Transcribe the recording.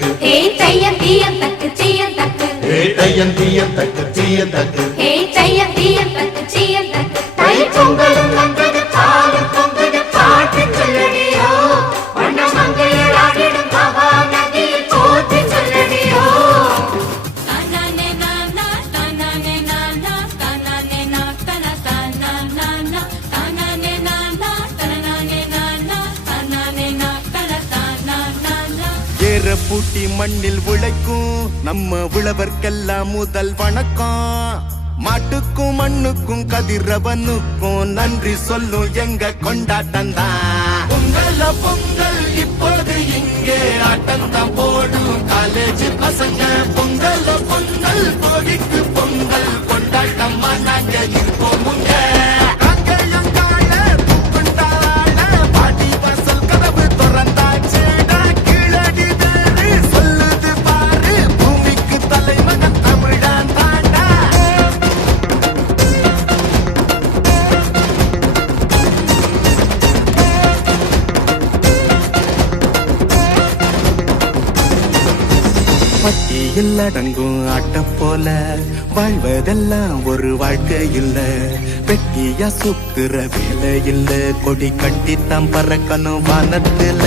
தக்கு ஹே தையம் தீயம் தக்கு சீயம் தக்கு ஹே தையம் தீயம் தக்கு சீயம் தக்கு ஹே தையம் தீயம் தக்கு சீயம் தக்கு தை பொங்கலும் வந்தது பாலும் பொங்குது பாட்டு சொல்லடியோ வண்ண மங்கையர் ஆடிடும் மகா நதியில் போற்றி சொல்லடியோ தனனே நானா தனனே நானா தனனே நா தன தன நானா தனனே நானா தனனே நானா தனனே நா தன தன நானா ஏற பூட்டி மண்ணில் உழைக்கும் நம்ம உழவர்க்கெல்லாம் முதல் வணக்கம் மாட்டுக்கும் மண்ணுக்கும் கதிரவனுக்கும் நன்றி சொல்லும் எங்க கொண்டாட்டம் தான் பொங்கல் பொங்கல் இப்போது இங்கே ஆட்டம் தான் போடும் காலேஜ் பசங்க பொங்கல் பொங்கல் போகிக்கு பொங்கல் கொண்டாட்டமா நாங்க இருப்போம் முங்க பட்டியில் அடங்கும் ஆட்ட போல வாழ்வதெல்லாம் ஒரு வாழ்க்கை இல்ல வெட்டியா சுத்துற வேலை இல்ல கொடி கட்டித்தான் பறக்கணும் வானத்துல